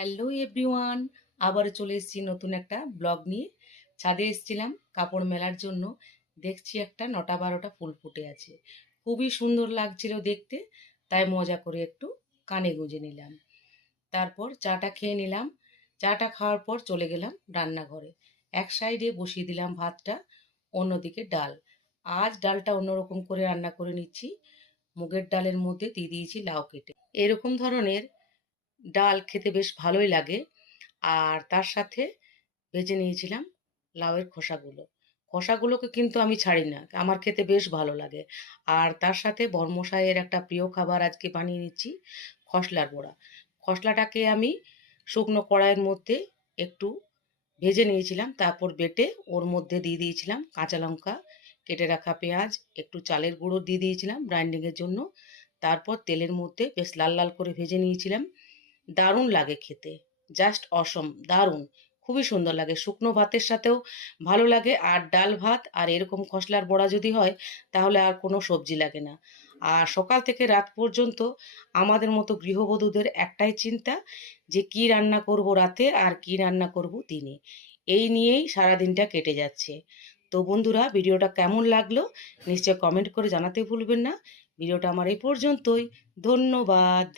Hello everyone, আবারও চলে এসেছি নতুন একটা ব্লগ নিয়ে। ছাদে এসেছিলাম কাপড় মেলার জন্য। দেখছি একটা 9টা 12টা ফুল ফুটে আছে, খুবই সুন্দর লাগছিল দেখতে। তাই মজা করে একটু কানে গুঁজে নিলাম। তারপর চাটা খেয়ে নিলাম। চাটা খাওয়ার পর চলে গেলাম রান্নাঘরে। এক সাইডে বসিয়ে দিলাম ভাতটা, অন্যদিকে ডাল। আজ ডালটা অন্যরকম করে রান্না করে নিচ্ছি। মুগের ডালের মধ্যে দিয়ে দিয়েছি লাউ কেটে। এরকম ধরনের ডাল খেতে বেশ ভালোই লাগে। আর তার সাথে ভেজে নিয়েছিলাম লাউয়ের খোসাগুলো। খোসাগুলোকে কিন্তু আমি ছাড়ি না, আমার খেতে বেশ ভালো লাগে। আর তার সাথে বর্মশাইয়ের একটা প্রিয় খাবার আজকে বানিয়ে নিচ্ছি, খসলার বড়া। খসলাটাকে আমি শুকনো কড়াইয়ের মধ্যে একটু ভেজে নিয়েছিলাম, তারপর বেটে ওর মধ্যে দিয়ে দিয়েছিলাম কাঁচা লঙ্কা, কেটে রাখা পেঁয়াজ, একটু চালের গুঁড়ো দিয়ে দিয়েছিলাম গ্রাইন্ডিংয়ের জন্য। তারপর তেলের মধ্যে বেশ লাল লাল করে ভেজে নিয়েছিলাম। দারুণ লাগে খেতে, জাস্ট অসম, দারুণ, খুবই সুন্দর লাগে। শুকনো ভাতের সাথেও ভালো লাগে, আর ডাল ভাত আর এরকম খসলার বড়া যদি হয় তাহলে আর কোনো সবজি লাগে না। আর সকাল থেকে রাত পর্যন্ত আমাদের মতো গৃহবধূদের একটাই চিন্তা, যে কি রান্না করব রাতে আর কি রান্না করব দিনে। এই নিয়েই সারাদিনটা কেটে যাচ্ছে। তো বন্ধুরা, ভিডিওটা কেমন লাগলো নিশ্চয় কমেন্ট করে জানাতে ভুলবেন না। ভিডিওটা আমার এই পর্যন্তই। ধন্যবাদ।